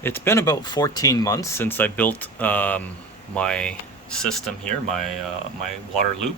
It's been about 14 months since I built my system here, my water loop,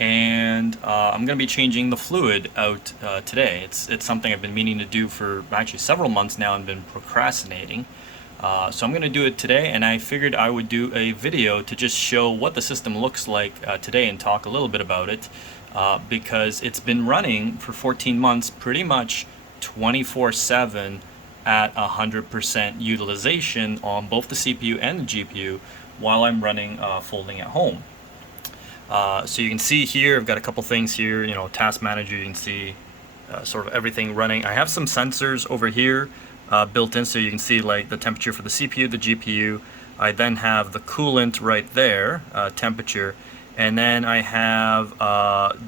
and I'm going to be changing the fluid out today. It's something I've been meaning to do for actually several months now and been procrastinating. So I'm going to do it today, and I figured I would do a video to just show what the system looks like today and talk a little bit about it, because it's been running for 14 months pretty much 24/7 at 100% utilization on both the CPU and the GPU while I'm running folding at home. So you can see here, I've got a couple things here, task manager, you can see sort of everything running. I have some sensors over here built in, so you can see like the temperature for the CPU, the GPU. I then have the coolant right there, temperature, and then I have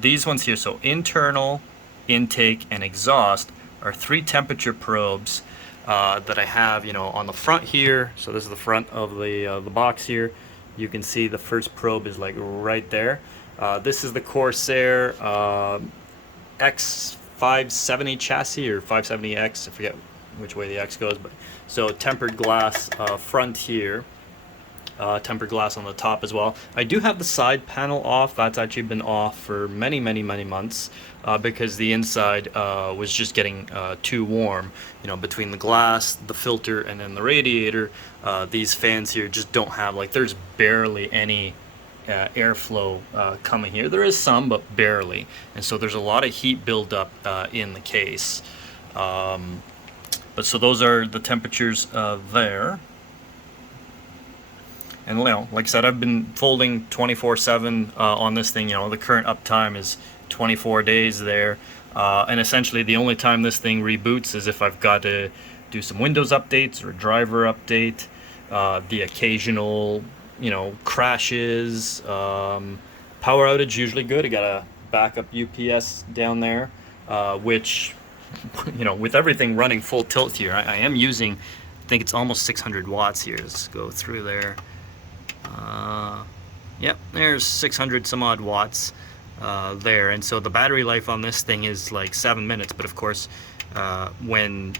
these ones here. So internal, intake, and exhaust are three temperature probes that I have, on the front here. So this is the front of the box here. You can see the first probe is like right there. This is the Corsair X570 chassis, or 570X. I forget which way the X goes, but so tempered glass front here. Tempered glass on the top as well. I do have the side panel off. That's actually been off for many months because the inside was just getting too warm. Between the glass, the filter, and then the radiator, these fans here just don't have, like, there's barely any airflow coming here. There is some, but barely. And so there's a lot of heat buildup in the case. But so those are the temperatures there. And like I said, I've been folding 24/7 on this thing. The current uptime is 24 days there. And essentially the only time this thing reboots is if I've got to do some Windows updates or driver update. The occasional, crashes. Power outage, usually good. I got a backup UPS down there, which, with everything running full tilt here, I am using, I think it's almost 600 watts here. Let's go through there. Yep, there's 600 some odd watts there, and so the battery life on this thing is like 7 minutes. But of course, when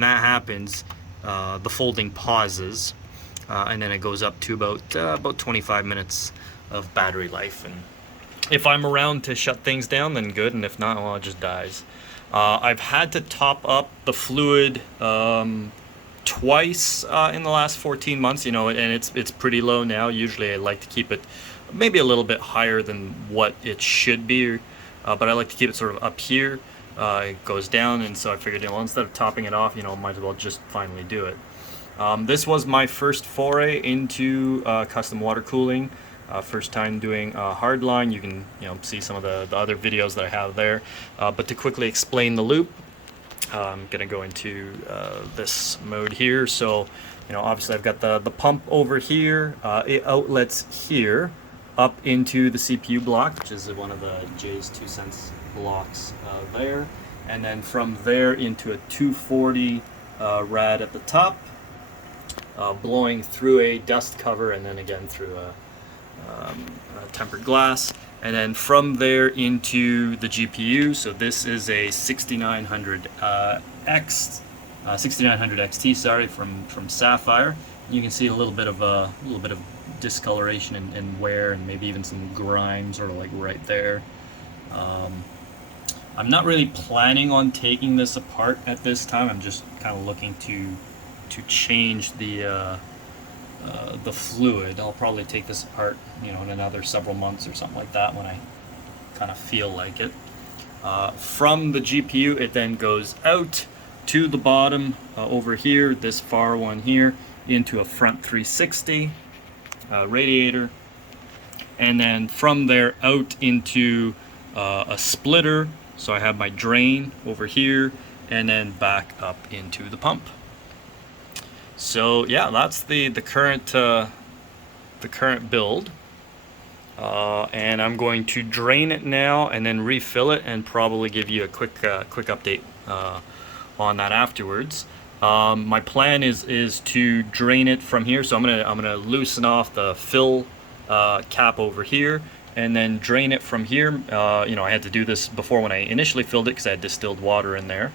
that happens, the folding pauses, and then it goes up to about 25 minutes of battery life. And if I'm around to shut things down, then good, and if not, well, it just dies. I've had to top up the fluid twice in the last 14 months, and it's pretty low now. Usually I like to keep it maybe a little bit higher than what it should be, but I like to keep it sort of up here. It goes down, and so I figured, instead of topping it off, might as well just finally do it. This was my first foray into custom water cooling. First time doing hardline. You can see some of the other videos that I have there, but to quickly explain the loop, I'm gonna go into this mode here. So obviously I've got the pump over here. It outlets here up into the CPU block, which is one of the JayzTwoCents blocks there, and then from there into a 240 rad at the top, blowing through a dust cover, and then again through a tempered glass, and then from there into the GPU. So this is a 6900 XT, sorry, from Sapphire. You can see a little bit of discoloration and wear, and maybe even some grime sort of like right there. I'm not really planning on taking this apart at this time. I'm just kind of looking to change the fluid. I'll probably take this apart, in another several months or something like that when I kind of feel like it. From the GPU, it then goes out to the bottom over here, this far one here, into a front 360 radiator, and then from there out into a splitter. So I have my drain over here, and then back up into the pump. So yeah, that's the current build, and I'm going to drain it now and then refill it, and probably give you a quick update on that afterwards. My plan is to drain it from here, so I'm gonna loosen off the fill cap over here, and then drain it from here. I had to do this before when I initially filled it because I had distilled water in there.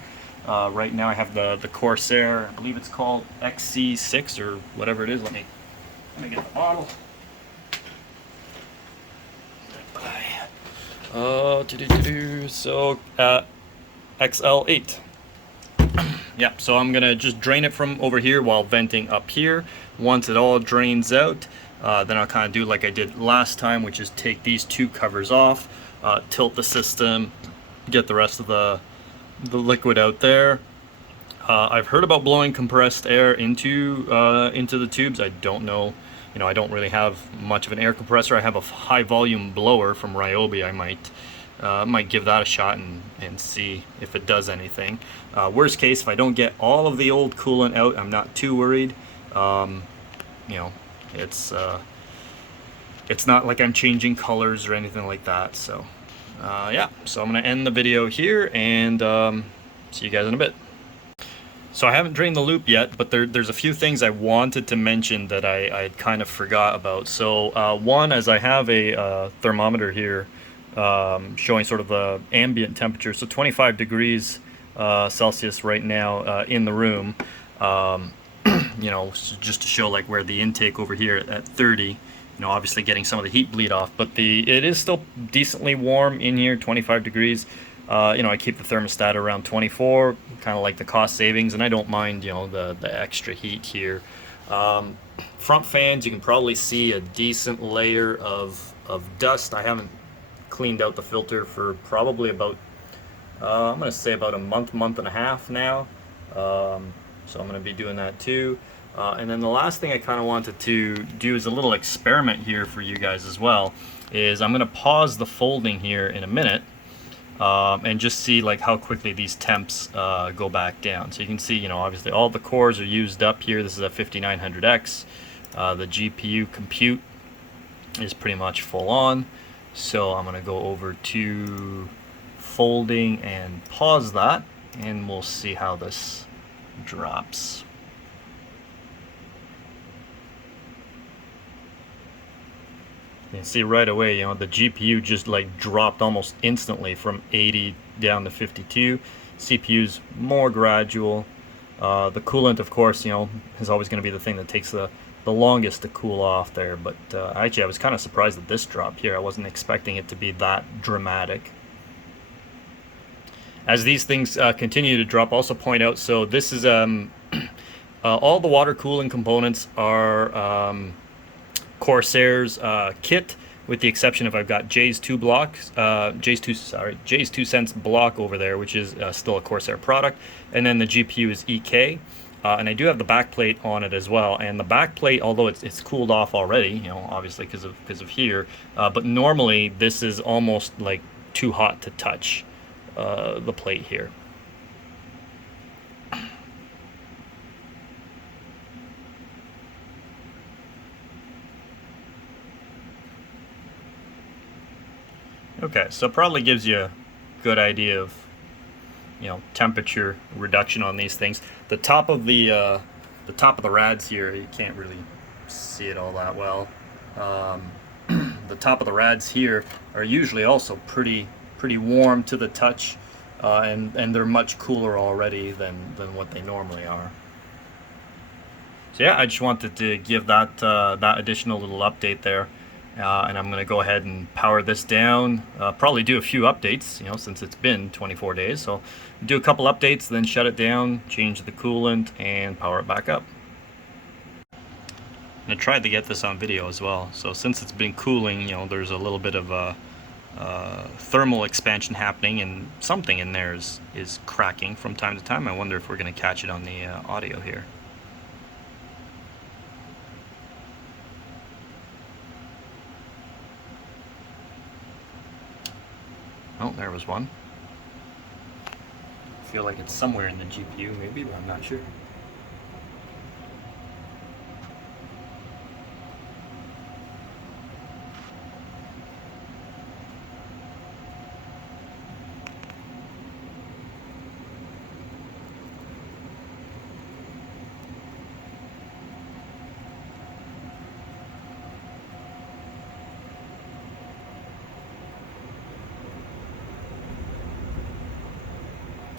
Right now I have the Corsair, I believe it's called XC6 or whatever it is. Let me get the bottle. So XL8. Yeah, so I'm gonna just drain it from over here while venting up here. Once it all drains out, then I'll kind of do like I did last time, which is take these two covers off, tilt the system, get the rest of the liquid out there. I've heard about blowing compressed air into the tubes. I don't know, you know, I don't really have much of an air compressor. I have a high volume blower from Ryobi. I might give that a shot and see if it does anything. Worst case, if I don't get all of the old coolant out, I'm not too worried. You know, it's not like I'm changing colors or anything like that. So yeah, so I'm gonna end the video here and see you guys in a bit. So I haven't drained the loop yet, but there's a few things I wanted to mention that I kind of forgot about. So one, as I have a thermometer here showing sort of the ambient temperature, so 25 degrees Celsius right now in the room, you know, just to show like where the intake over here at 30, you know, obviously getting some of the heat bleed off, but it is still decently warm in here, 25 degrees. You know, I keep the thermostat around 24, kind of like the cost savings, and I don't mind, you know, the extra heat here. Front fans, you can probably see a decent layer of dust. I haven't cleaned out the filter for probably about, I'm going to say about a month and a half now. So I'm going to be doing that too. And then the last thing I kind of wanted to do is a little experiment here for you guys as well, is I'm going to pause the folding here in a minute. And just see like how quickly these temps go back down. So you can see, you know, obviously all the cores are used up here. This is a 5900X. The GPU compute is pretty much full on. So I'm going to go over to folding and pause that, and we'll see how this drops. You can see right away, you know, the GPU just like dropped almost instantly from 80 down to 52. CPU's more gradual. The coolant, of course, you know, is always going to be the thing that takes the longest to cool off there. But actually, I was kind of surprised at this drop here. I wasn't expecting it to be that dramatic. As these things continue to drop, also point out, so this is all the water cooling components are Corsair's kit, with the exception of I've got JayzTwoCents block over there, which is still a Corsair product, and then the GPU is EK, and I do have the backplate on it as well. And the backplate, although it's cooled off already, you know, obviously because of here, but normally this is almost like too hot to touch the plate here. Okay, so it probably gives you a good idea of, you know, temperature reduction on these things. The top of the rads here, you can't really see it all that well. The top of the rads here are usually also pretty warm to the touch, and they're much cooler already than what they normally are. So yeah, I just wanted to give that that additional little update there. And I'm going to go ahead and power this down, probably do a few updates, you know, since it's been 24 days. So do a couple updates, then shut it down, change the coolant, and power it back up. And I tried to get this on video as well. So since it's been cooling, you know, there's a little bit of a thermal expansion happening, and something in there is cracking from time to time. I wonder if we're going to catch it on the audio here. Oh, there was one. I feel like it's somewhere in the GPU maybe, but I'm not sure.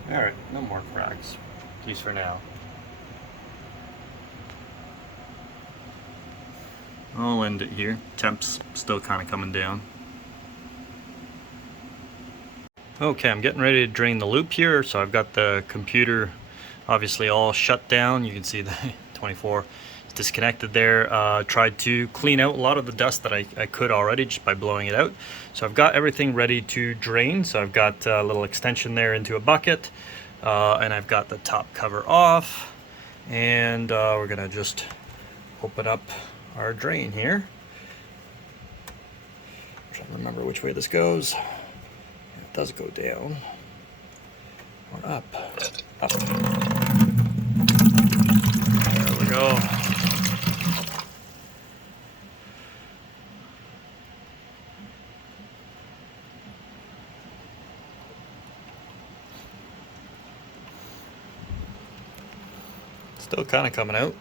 Alright, no more cracks, at least for now. I'll end it here. Temps still kind of coming down. Okay, I'm getting ready to drain the loop here, so I've got the computer obviously all shut down. You can see the 24 is disconnected there. Tried to clean out a lot of the dust that I could already just by blowing it out. So I've got everything ready to drain. So I've got a little extension there into a bucket, and I've got the top cover off, and we're gonna just open up our drain here. I'm trying to remember which way this goes. It does go down or up. Up. There we go. Still kind of coming out.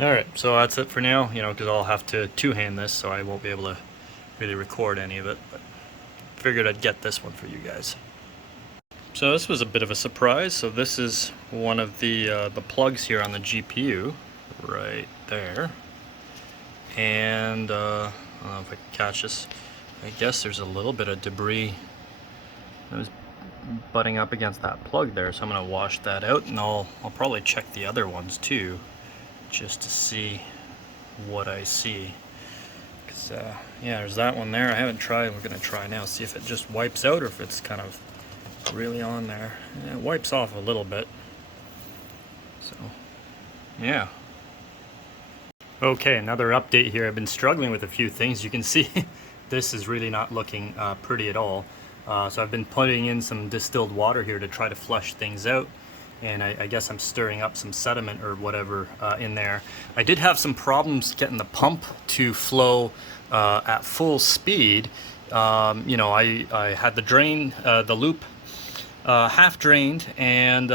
Alright, so that's it for now, you know, because I'll have to two-hand this, so I won't be able to really record any of it, but figured I'd get this one for you guys. So this was a bit of a surprise. So this is one of the plugs here on the GPU, right there. And I don't know if I can catch this. I guess there's a little bit of debris that was butting up against that plug there, so I'm going to wash that out, and I'll probably check the other ones too, just to see what I see. Because yeah, there's that one there. I haven't tried. We're going to try now, see if it just wipes out or if it's kind of really on there. Yeah, it wipes off a little bit. So yeah. Okay, another update here. I've been struggling with a few things. You can see this is really not looking pretty at all. So I've been putting in some distilled water here to try to flush things out, and I guess I'm stirring up some sediment or whatever in there. I did have some problems getting the pump to flow at full speed. You know, I had the drain, the loop half drained, and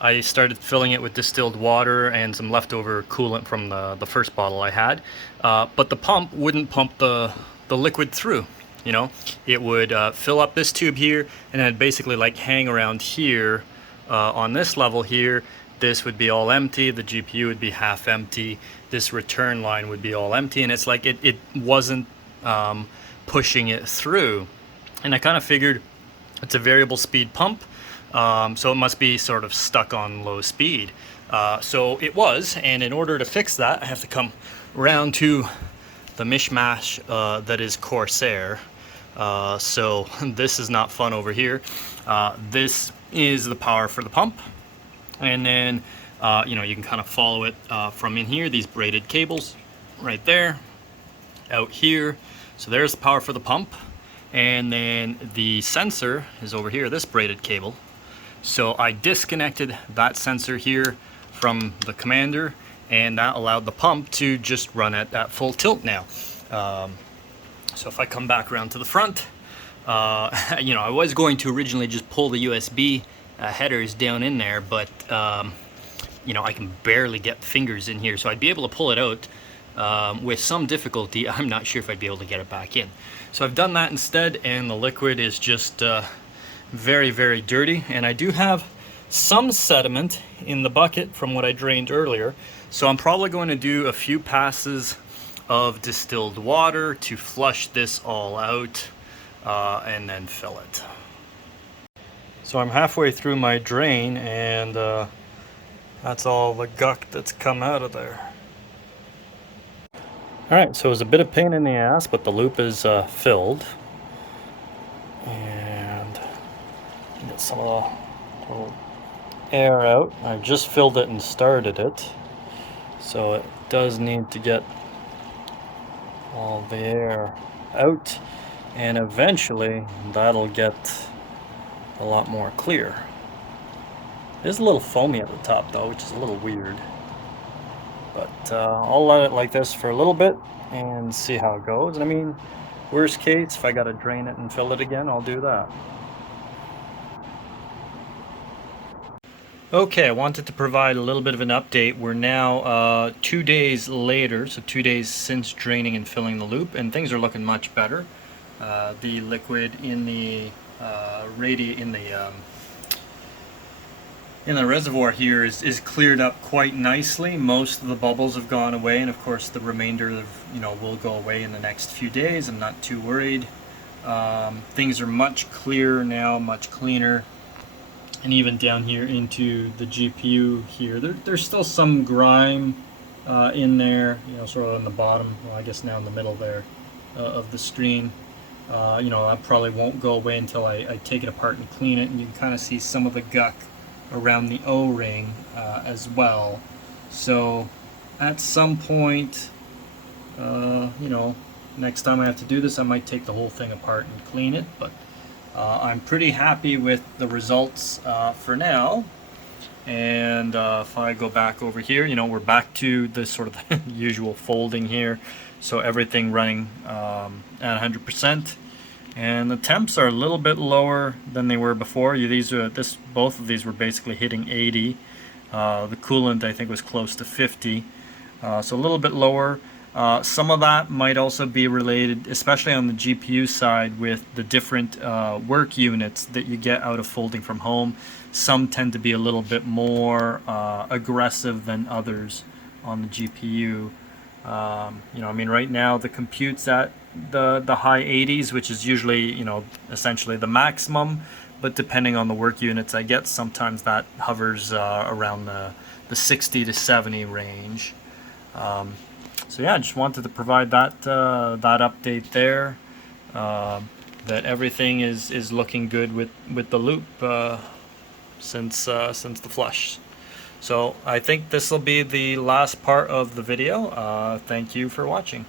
I started filling it with distilled water and some leftover coolant from the first bottle I had, but the pump wouldn't pump the liquid through. You know, it would fill up this tube here, and then it'd basically like hang around here on this level here. This would be all empty, the GPU would be half empty, this return line would be all empty, and it's like it wasn't pushing it through. And I kind of figured it's a variable speed pump, so it must be sort of stuck on low speed. So it was, and in order to fix that, I have to come around to the mishmash that is Corsair. So this is not fun over here. This is the power for the pump, and then you know, you can kind of follow it from in here, these braided cables right there, out here. So there's the power for the pump, and then the sensor is over here, this braided cable. So I disconnected that sensor here from the commander, and that allowed the pump to just run at full tilt now. So if I come back around to the front, you know, I was going to originally just pull the USB headers down in there, but you know, I can barely get fingers in here, so I'd be able to pull it out with some difficulty. I'm not sure if I'd be able to get it back in. So I've done that instead, and the liquid is just very, very dirty, and I do have some sediment in the bucket from what I drained earlier. So I'm probably going to do a few passes of distilled water to flush this all out and then fill it. So I'm halfway through my drain, and that's all the guck that's come out of there. Alright, so it was a bit of pain in the ass, but the loop is filled. And get some of the little air out. I just filled it and started it, so it does need to get all the air out, and eventually that'll get a lot more clear. It is a little foamy at the top though, which is a little weird, but I'll let it like this for a little bit and see how it goes. And I mean, worst case, if I gotta drain it and fill it again, I'll do that. Okay, I wanted to provide a little bit of an update. We're now 2 days later, so 2 days since draining and filling the loop, and things are looking much better. The liquid in the in the reservoir here is cleared up quite nicely. Most of the bubbles have gone away, and of course the remainder of will go away in the next few days. I'm not too worried. Things are much clearer now, much cleaner. And even down here into the GPU here, there's still some grime in there, sort of on the bottom, well, I guess now in the middle there of the screen. That probably won't go away until I take it apart and clean it, and you can kind of see some of the guck around the O-ring as well. So at some point, next time I have to do this, I might take the whole thing apart and clean it, but I'm pretty happy with the results for now. And if I go back over here, we're back to the sort of the usual folding here. So everything running at 100%. And the temps are a little bit lower than they were before. Both of these were basically hitting 80. The coolant, I think, was close to 50. So a little bit lower. Some of that might also be related, especially on the GPU side, with the different work units that you get out of folding from home. Some tend to be a little bit more aggressive than others on the GPU. Right now the compute's at the high 80s, which is usually, essentially the maximum. But depending on the work units I get, sometimes that hovers around the 60 to 70 range. So yeah, I just wanted to provide that update there. That everything is looking good with the loop since the flush. So I think this will be the last part of the video. Thank you for watching.